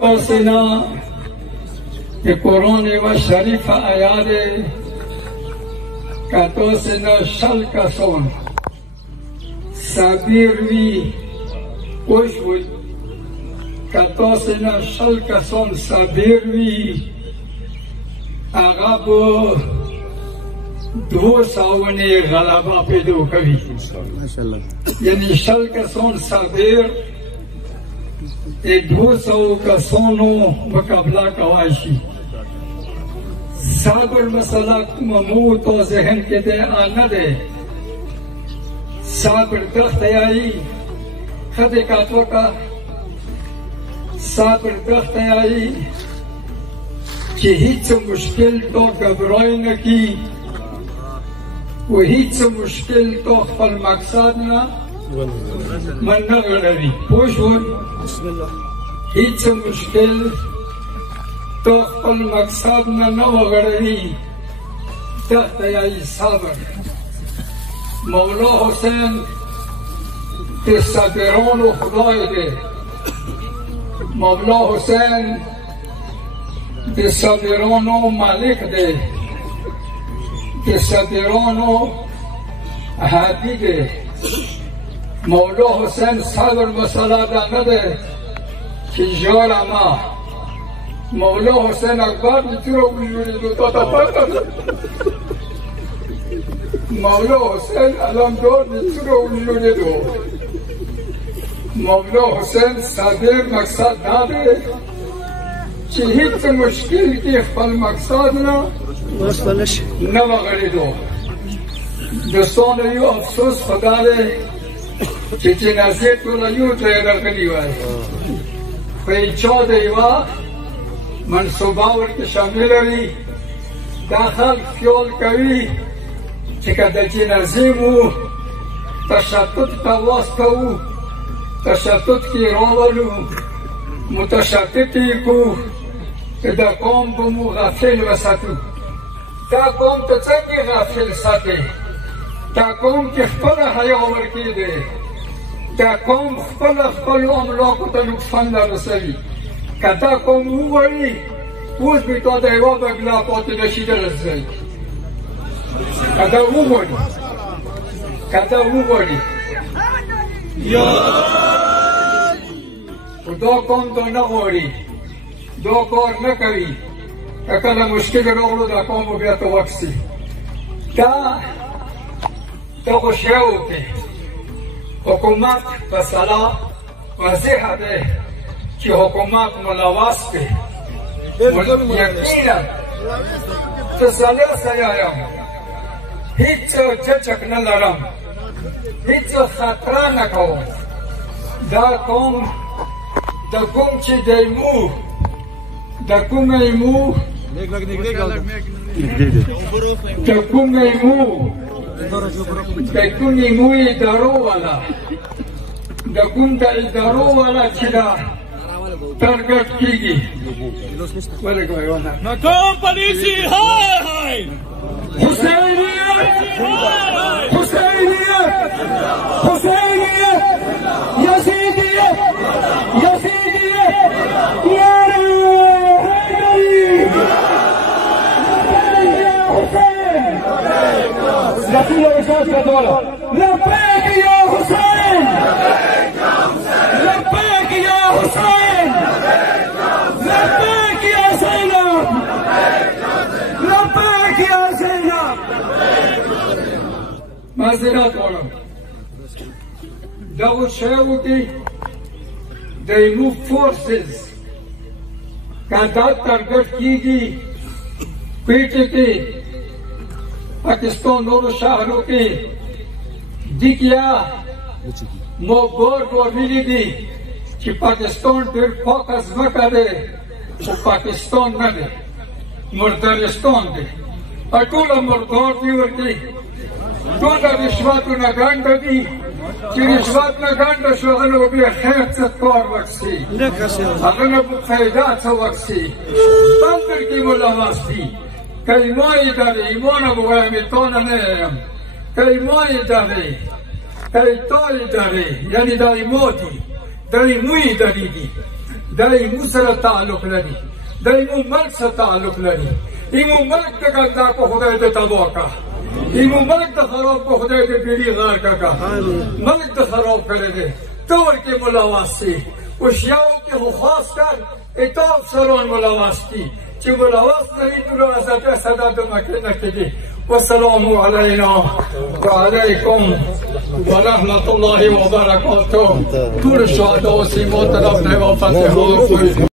سنا کہ قرآن و شریف آیات کا تو سنا شل کا سون صابر وی کوش وی کا تو سنا شل کا سون صابر وی آغاب دو ساونے غلبہ پیدو کبھی یعنی شل کا سون صابر 200 کسانو مقابله کوای شي صبر مسئله مو تو ذهن کې ده نه ده صبر دختیایی خدای کاتو کا صبر دختیایی چې هیڅ مشکل تو غبرای نه کی و هیڅ مشکل تو خپل مقصد نه من نه غړوي پوښور هیڅ مشکل تو خپل مقصد نه وغړوي دغه یې صبر مولا حسین د صابرانو خدای دی مولا حسین د صابرانو مالک دی د صابرانو هادي دی مولا حسین صبر مسئله دا نه ده چې ژړه ما مولا حسین اکبر میتونه وژړېدو تا ته پته ده مولا حسین علمدار میتونه وژړېدو مولا حسین صابر مقصد دا ده چې هیڅ مشکل کې خپل مقصد نه وغړېدو دوستانو یو افسوس خدا دی چې جنازې ټوله یو ځای راغلي وای خو چا د یوه منصوبه ورته شامله وي دا خلک خیال کوي چې که د جنازې مو تشدد ته واستوو تشدد کې راولو متشدد یې کړو که دا قوم به مو غافل وساتو دا قوم ته څنګه غافل ساتې دا قوم کې خپله حیا ورکې دی دا قوم خپلو املاکو ته نقصان رسوي که دا قوم وغواړي اوس به تا ته یوه بګلا پاتې نشي دررسوي که دا وغواړي خو دا قوم دا نه غواړي دا کار نه کوي که کله مشکل راغلو دا قوم به بیا ته وکسي دغو شیو کې حکومت مسئله واضحه ده چې حکومت ملوث دی یقینا تسلیه سره یم هیڅ چچک نه لرم هیڅ خطره نه کوم دا قوم د کوم چې دی مو د کومې مو د کومې مو ادارو والا د کوم د ادارو والا چې دا ترګټ کیږي ناکام پالیسی هاي حسینیت حسینیت حسینیت یزیدیت یزیدیت یاری رسول الرسول کا دولہ لبیک یا حسین لبیک یا حسین لبیک یا زینب لبیک یا زینب معذرت غواړم دغو شیو کې د ایمو فورسز که دا ترګټ کیږي پیټه کې پاکستان نورو شهرو کې دي کیا مو ګور ویلي دي چې پاکستان ډېر پاکه ځمکه دی خو پاکستان نه دی مردارستان دی ټوله مردار دي ورته ټوله رشوتونه ګنډه دي چې رشوت نه ګنډه شو هغه نه بیا خیر څه کار وکړي هغه نه به فایده څه وکړي بندر کې ملوث دي کلمای داره ایمان بگویم ایتانه نیم کلمای داره کلیتای داره یعنی داری موتی داری موی داریدی دا ایمو سره تعلق لري، دا ایمو ملک سره تعلق لري. ایمو ملک د ګندا په خدای ته تباه کا، ایمو ملک د خراب په خدای ته بیړي غار کا، ملک د خراب کړی دی. دور کې ملاواس دی، اوشیاو کې خو خاص کر اتاب سران ملاواس دی چې ملاواس نه وي نو ازاده صدا د مکې نه کېږي. والسلام علينا وعليكم ورحمة الله وبركاته. طول الشهداء وسيمات ربنا وفتحه